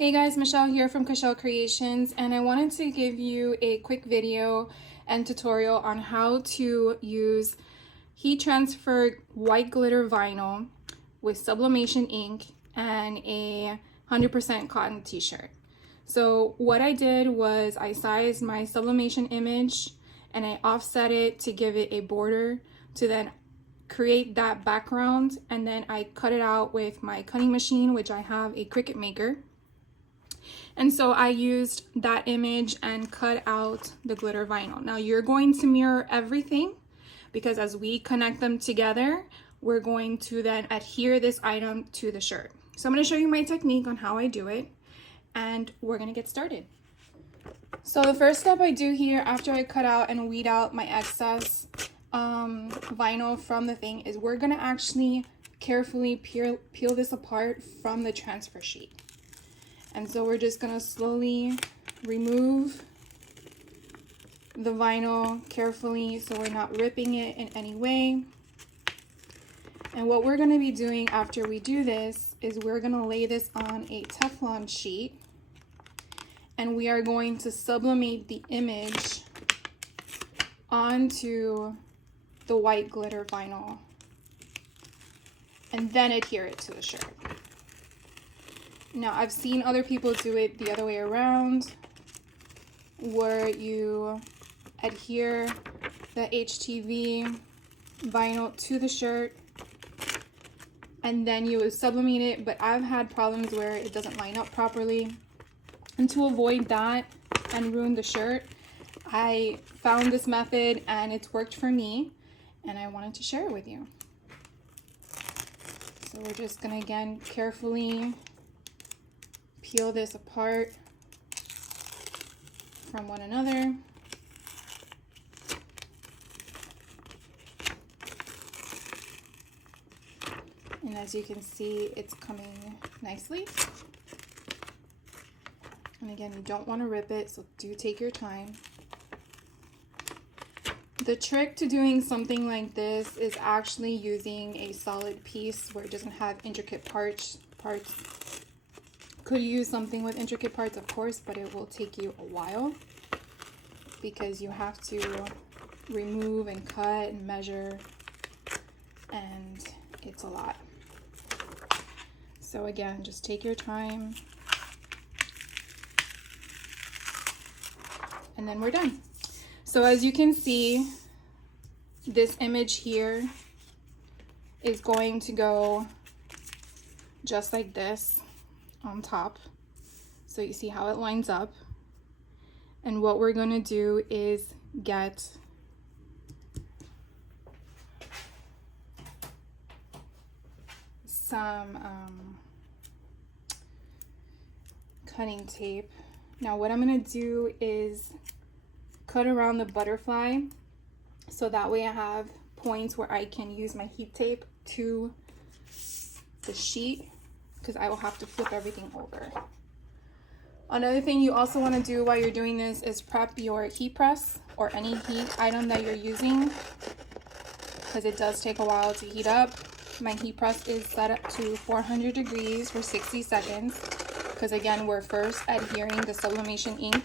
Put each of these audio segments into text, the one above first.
Hey guys, Michelle here from Michelle Creations, and I wanted to give you a quick video and tutorial on how to use heat transfer white glitter vinyl with sublimation ink and a 100% cotton t-shirt. So what I did was I sized my sublimation image and I offset it to give it a border to then create that background, and then I cut it out with my cutting machine, which I have a Cricut maker. And so I used that image and cut out the glitter vinyl. Now you're going to mirror everything, because as we connect them together, we're going to then adhere this item to the shirt. So I'm going to show you my technique on how I do it, and we're going to get started. So the first step I do here after I cut out and weed out my excess vinyl from the thing is we're going to actually carefully peel this apart from the transfer sheet. And so we're just going to slowly remove the vinyl carefully so we're not ripping it in any way. And what we're going to be doing after we do this is we're going to lay this on a Teflon sheet, and we are going to sublimate the image onto the white glitter vinyl and then adhere it to the shirt. Now, I've seen other people do it the other way around, where you adhere the HTV vinyl to the shirt and then you would sublimate it, but I've had problems where it doesn't line up properly. And to avoid that and ruin the shirt, I found this method and it's worked for me, and I wanted to share it with you. So we're just gonna again carefully peel this apart from one another. And as you can see, it's coming nicely. And again, you don't want to rip it, so do take your time. The trick to doing something like this is actually using a solid piece where it doesn't have intricate parts. Could use something with intricate parts, of course, but it will take you a while because you have to remove and cut and measure, and it's a lot. So again, just take your time, and then we're done. So as you can see, this image here is going to go just like this on top. So you see how it lines up. And what we're going to do is get some cutting tape. Now what I'm going to do is cut around the butterfly, so that way I have points where I can use my heat tape to the sheet, because I will have to flip everything over. Another thing you also want to do while you're doing this is prep your heat press or any heat item that you're using, because it does take a while to heat up. My heat press is set up to 400 degrees for 60 seconds, because again, we're first adhering the sublimation ink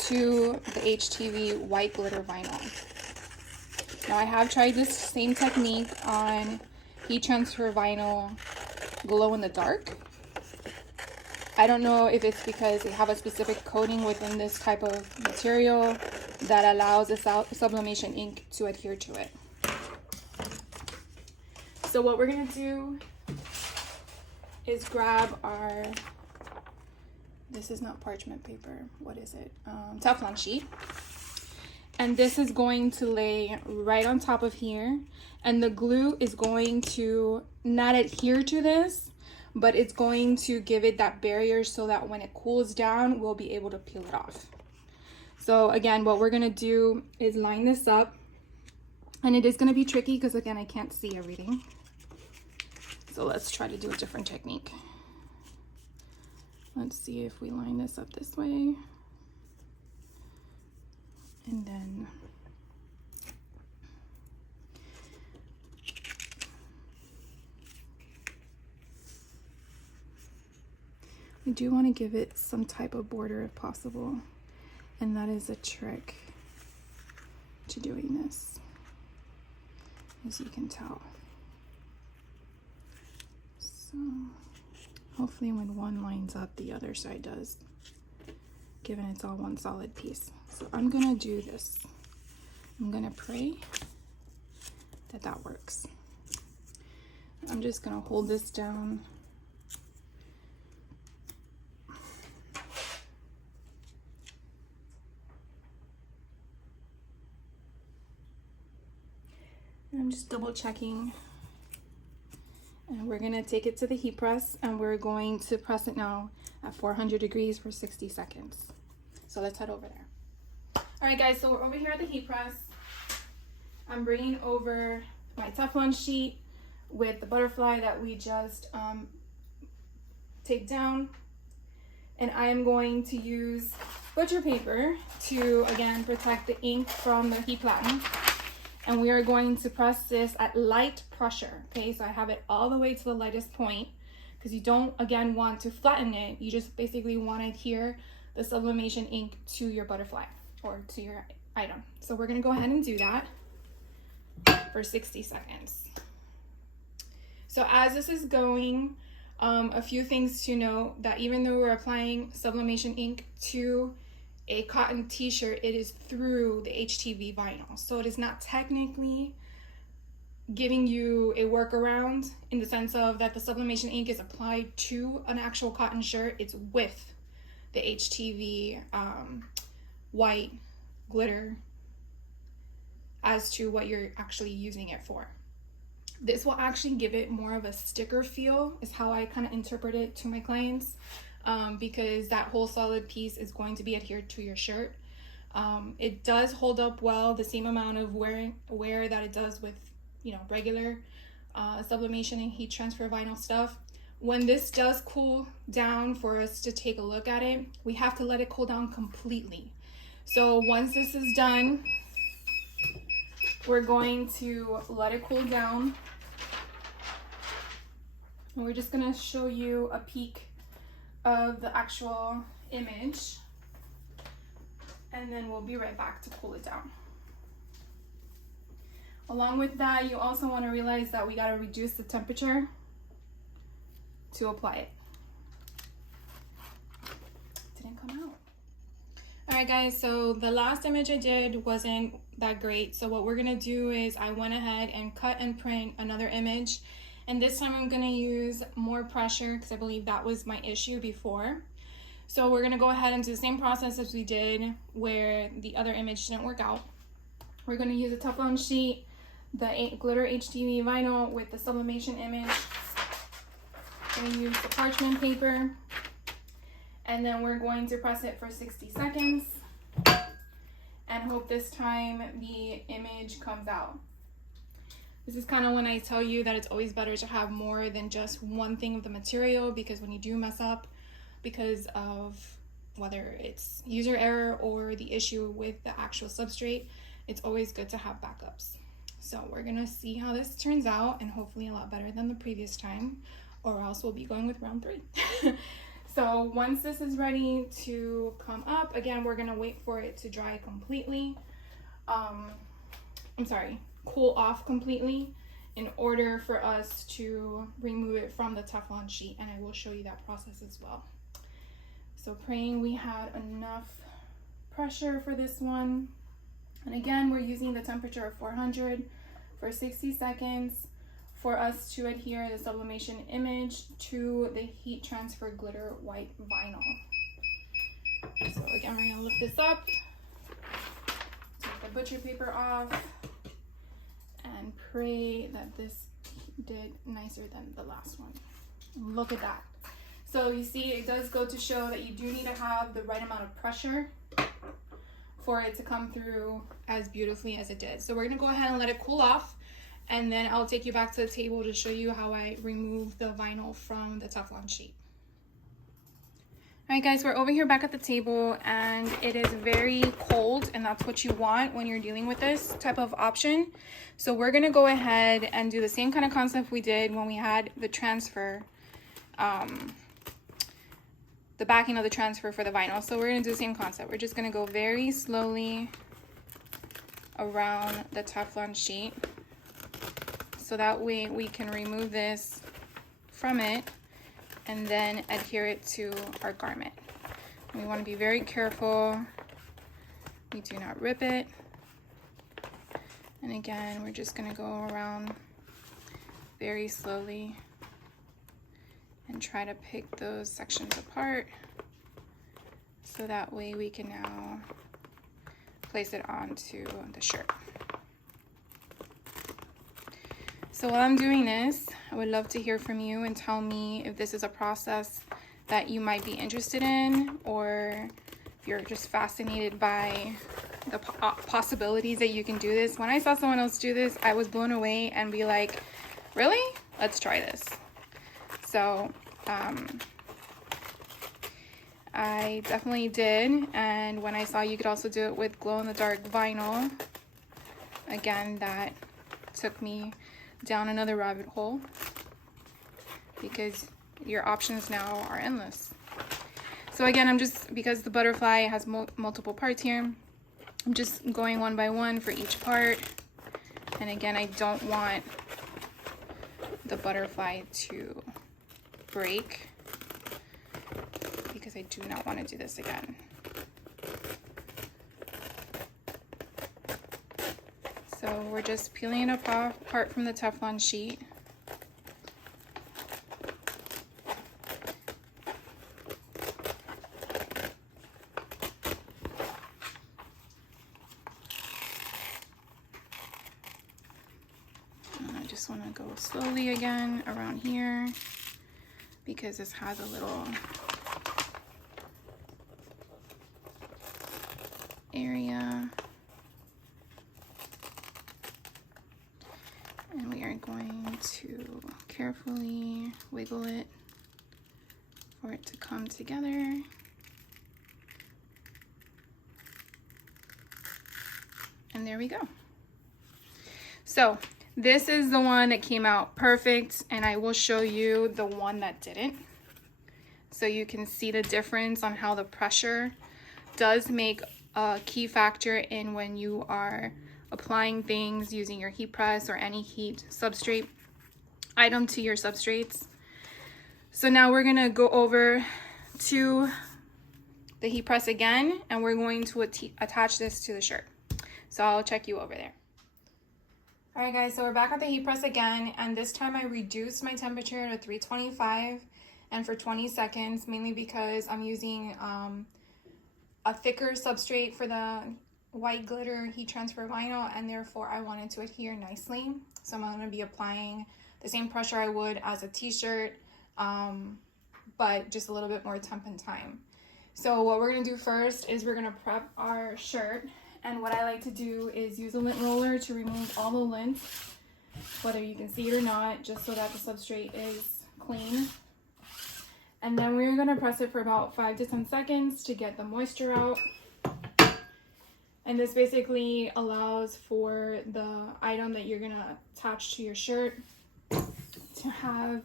to the HTV white glitter vinyl. Now I have tried this same technique on heat transfer vinyl glow in the dark. I don't know if it's because they have a specific coating within this type of material that allows the sublimation ink to adhere to it. So what we're gonna do is grab our, this is not parchment paper, what is it? Teflon sheet. And this is going to lay right on top of here. And the glue is going to not adhere to this, but it's going to give it that barrier so that when it cools down, we'll be able to peel it off. So again, what we're gonna do is line this up. And it is gonna be tricky because again, I can't see everything. So let's try to do a different technique. Let's see if we line this up this way. And then You do want to give it some type of border if possible, and that is a trick to doing this, as you can tell. So hopefully when one lines up, the other side does, given it's all one solid piece. So I'm gonna do this. I'm gonna pray that that works. I'm just gonna hold this down. And I'm just double checking. And we're gonna take it to the heat press, and we're going to press it now at 400 degrees for 60 seconds. So let's head over there. All right, guys, so we're over here at the heat press. I'm bringing over my Teflon sheet with the butterfly that we just taped down. And I am going to use butcher paper to, again, protect the ink from the heat platen. And we are going to press this at light pressure, okay? So I have it all the way to the lightest point, because you don't, again, want to flatten it. You just basically want to adhere the sublimation ink to your butterfly or to your item. So we're gonna go ahead and do that for 60 seconds. So as this is going, a few things to note, that even though we're applying sublimation ink to a cotton t-shirt, it is through the HTV vinyl. So it is not technically giving you a workaround in the sense of that the sublimation ink is applied to an actual cotton shirt. It's with the HTV white glitter as to what you're actually using it for. This will actually give it more of a sticker feel, is how I kind of interpret it to my clients. Because that whole solid piece is going to be adhered to your shirt. It does hold up well, the same amount of wear that it does with, you know, regular sublimation and heat transfer vinyl stuff. When this does cool down for us to take a look at it, we have to let it cool down completely. So once this is done, we're going to let it cool down. And we're just gonna show you a peek of the actual image, and then we'll be right back to cool it down. Along with that, you also want to realize that we got to reduce the temperature to apply it. Didn't come out. All right, guys, so the last image I did wasn't that great. So what we're gonna do is I went ahead and cut and print another image. And this time I'm gonna use more pressure, because I believe that was my issue before. So we're gonna go ahead and do the same process as we did where the other image didn't work out. We're gonna use a Teflon sheet, the Glitter HTV vinyl with the sublimation image. I'm gonna use the parchment paper, and then we're going to press it for 60 seconds and hope this time the image comes out. This is kind of when I tell you that it's always better to have more than just one thing of the material, because when you do mess up because of whether it's user error or the issue with the actual substrate, it's always good to have backups. So we're gonna see how this turns out, and hopefully a lot better than the previous time, or else we'll be going with round 3. So once this is ready to come up, again, we're gonna wait for it to dry completely. Cool off completely in order for us to remove it from the Teflon sheet, and I will show you that process as well. So praying we had enough pressure for this one. And again, we're using the temperature of 400 for 60 seconds for us to adhere the sublimation image to the heat transfer glitter white vinyl. So again, we're gonna lift this up, take the butcher paper off, and pray that this did nicer than the last one. Look at that. So you see, it does go to show that you do need to have the right amount of pressure for it to come through as beautifully as it did. So we're gonna go ahead and let it cool off, and then I'll take you back to the table to show you how I remove the vinyl from the Teflon sheet. All right, guys, we're over here back at the table, and it is very cold, and that's what you want when you're dealing with this type of option. So we're gonna go ahead and do the same kind of concept we did when we had the transfer the backing of the transfer for the vinyl. So we're gonna do the same concept. We're just gonna go very slowly around the Teflon sheet, so that way we can remove this from it and then adhere it to our garment. We want to be very careful we do not rip it. And again, we're just going to go around very slowly and try to pick those sections apart, so that way we can now place it onto the shirt. So while I'm doing this, I would love to hear from you and tell me if this is a process that you might be interested in, or if you're just fascinated by the possibilities that you can do this. When I saw someone else do this, I was blown away and be like, really? Let's try this. So I definitely did, and when I saw you could also do it with glow-in-the-dark vinyl, again, that took me down another rabbit hole, because your options now are endless. So again, I'm just, because the butterfly has multiple parts here, I'm just going one by one for each part. And again, I don't want the butterfly to break, because I do not want to do this again. So we're just peeling it apart from the Teflon sheet. And I just want to go slowly again around here, because this has a little area. And we are going to carefully wiggle it for it to come together. And there we go. So this is the one that came out perfect, and I will show you the one that didn't, so you can see the difference on how the pressure does make a key factor in when you are applying things using your heat press or any heat substrate item to your substrates. So now we're gonna go over to the heat press again, and we're going to attach this to the shirt. So I'll check you over there. All right guys, so we're back at the heat press again, and this time I reduced my temperature to 325 and for 20 seconds, mainly because I'm using a thicker substrate for the white glitter heat transfer vinyl, and therefore I wanted to adhere nicely. So I'm going to be applying the same pressure I would as a t-shirt, but just a little bit more temp and time. So what we're going to do first is we're going to prep our shirt, and what I like to do is use a lint roller to remove all the lint, whether you can see it or not, just so that the substrate is clean. And then we're going to press it for about 5 to 10 seconds to get the moisture out. And this basically allows for the item that you're going to attach to your shirt to have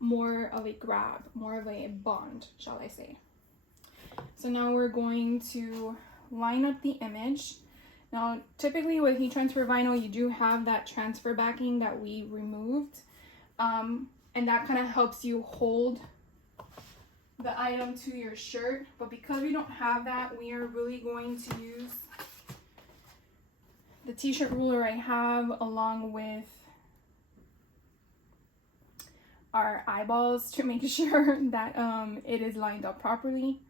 more of a grab, more of a bond, shall I say. So now we're going to line up the image. Now, typically with heat transfer vinyl, you do have that transfer backing that we removed, and that kind of helps you hold the item to your shirt. But because we don't have that, we are really going to use the t-shirt ruler I have, along with our eyeballs, to make sure that it is lined up properly.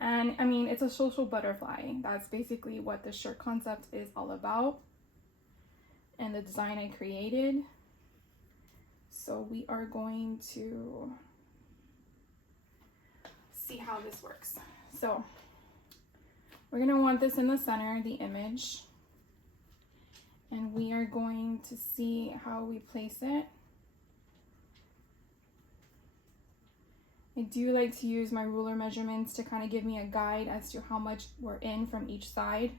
And I mean, it's a social butterfly. That's basically what the shirt concept is all about, and the design I created. So we are going to see how this works. So we're going to want this in the center, the image, and we are going to see how we place it. I do like to use my ruler measurements to kind of give me a guide as to how much we're in from each side.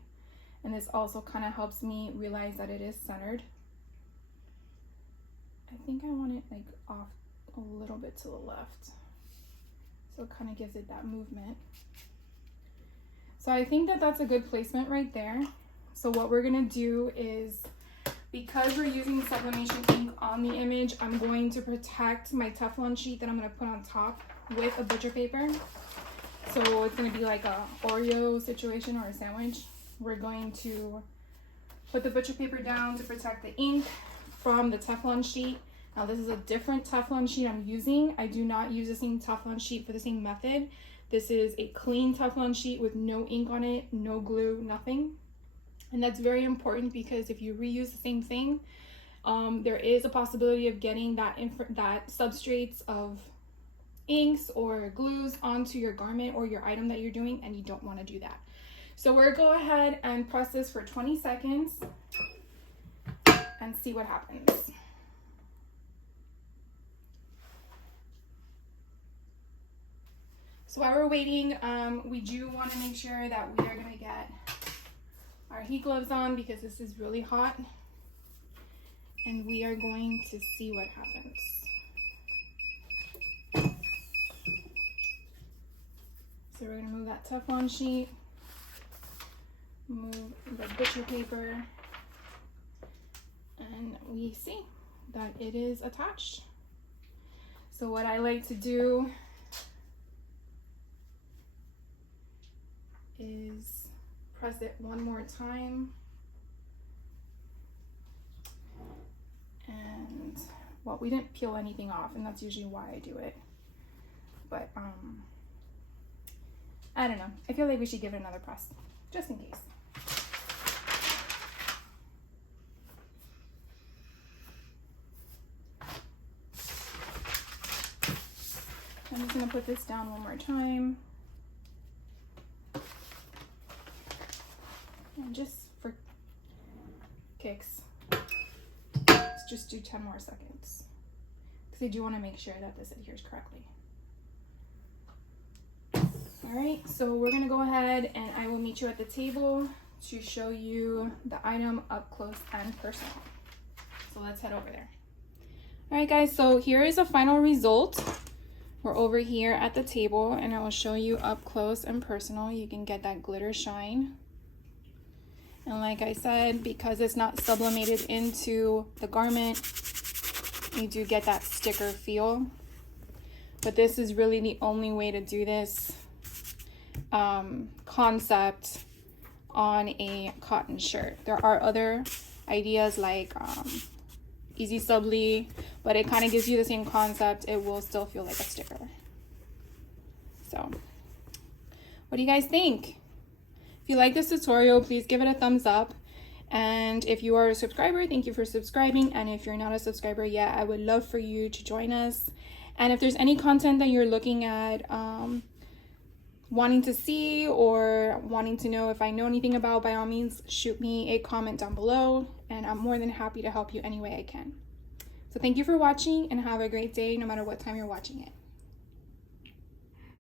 And this also kind of helps me realize that it is centered. I think I want it like off a little bit to the left. So it kind of gives it that movement. So I think that that's a good placement right there. So what we're gonna do is, because we're using sublimation ink on the image, I'm going to protect my Teflon sheet that I'm gonna put on top with a butcher paper. So it's gonna be like a Oreo situation or a sandwich. We're going to put the butcher paper down to protect the ink from the Teflon sheet. Now this is a different Teflon sheet I'm using. I do not use the same Teflon sheet for the same method. This is a clean Teflon sheet with no ink on it, no glue, nothing. And that's very important because if you reuse the same thing, there is a possibility of getting that substrates of inks or glues onto your garment or your item that you're doing, and you don't want to do that. So we're going to go ahead and press this for 20 seconds and see what happens. So while we're waiting, we do want to make sure that we are going to get our heat gloves on because this is really hot, and we are going to see what happens. So we're going to move that Teflon sheet, move the butcher paper, and we see that it is attached. So what I like to do is press it one more time, and well, we didn't peel anything off, and that's usually why I do it, but I don't know, I feel like we should give it another press just in case. I'm just gonna put this down one more time. And just for kicks, let's just do 10 more seconds because I do want to make sure that this adheres correctly. All right, so we're gonna go ahead and I will meet you at the table to show you the item up close and personal. So let's head over there. All right guys, so here is a final result. We're over here at the table and I will show you up close and personal. You can get that glitter shine. And like I said, because it's not sublimated into the garment, you do get that sticker feel. But this is really the only way to do this concept on a cotton shirt. There are other ideas like Easy Subli, but it kind of gives you the same concept. It will still feel like a sticker. So, what do you guys think? If you like this tutorial, please give it a thumbs up. And if you are a subscriber, thank you for subscribing. And if you're not a subscriber yet, I would love for you to join us. And if there's any content that you're looking at, wanting to see or wanting to know if I know anything about, by all means, shoot me a comment down below. And I'm more than happy to help you any way I can. So thank you for watching and have a great day no matter what time you're watching it.